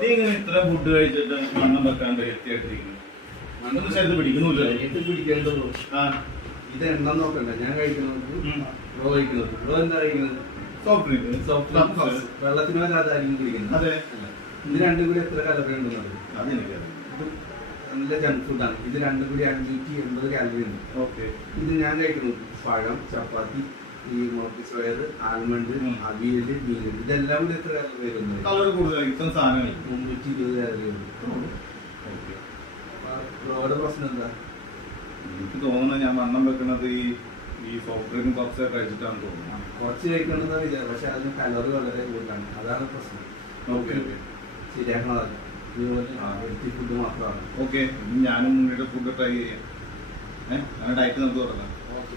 നീ ഇങ്ങനെ ഇത്ര ഫുഡ് കഴിച്ചിട്ട് മണ്ണം വെക്കാണ്ട് ഹെൽത്തി ആയിട്ടിരിക്കുന്നു. മണ്ണൊന്നും ശരീരത്തിൽ പിടിക്കുന്നില്ല. പിടിക്കേണ്ടത് ഇത് എണ്ണം നോക്കണ്ട. ഞാൻ കഴിക്കുന്നത് ബ്രോ കഴിക്കുന്നത്. ബ്രോ എന്താ കഴിക്കുന്നത്? Soft drink. വെള്ളത്തിന് വരാതായിരിക്കും കുടിക്കുന്നത്. അതെ. ഇത് രണ്ടും കൂടി എത്ര കലറി ഉണ്ടെന്നത് അതെനിക്കറിയാം. നല്ല ജങ്ക് ഫുഡാണ്. ഇത് രണ്ടും കൂടി 580 കാലറി ഉണ്ട്. ഇത് ഞാൻ കഴിക്കുന്നത് പഴം, ചപ്പാത്തി, ഈ മോട്ടിസോയർ, ആൽമണ്ട്, അവിയല്, മീൻ, ഇതെല്ലാം കൂടി എത്ര കാലറി വരുന്നത്? 320 കാലറി ഉണ്ട്. ബ്രോയുടെ പ്രശ്നം എന്താ? എനിക്ക് തോന്നുന്നത് ഞാൻ വണ്ണം വെക്കുന്നത് ഈ സോഫ്റ്റ് ഡ്രിങ്ക് കുറച്ച് കഴിച്ചിട്ടാണ് തോന്നുന്നത്. കുറച്ച് കഴിക്കണമെന്നാണ് വിചാരം. പക്ഷെ അതിന് കലറി വളരെ കൂടുതലാണ്. അതാണ് പ്രശ്നം. ശരിയാക്കണതല്ല. ഹെൽത്തി ഫുഡ് മാത്രമാണ്. ഓക്കെ, ഞാനും മുന്നേറ്റ ഫുഡ് ട്രൈ ചെയ്യാം. അങ്ങനെ ഡയറ്റ് നമുക്ക് തുടങ്ങാം. ഓക്കെ.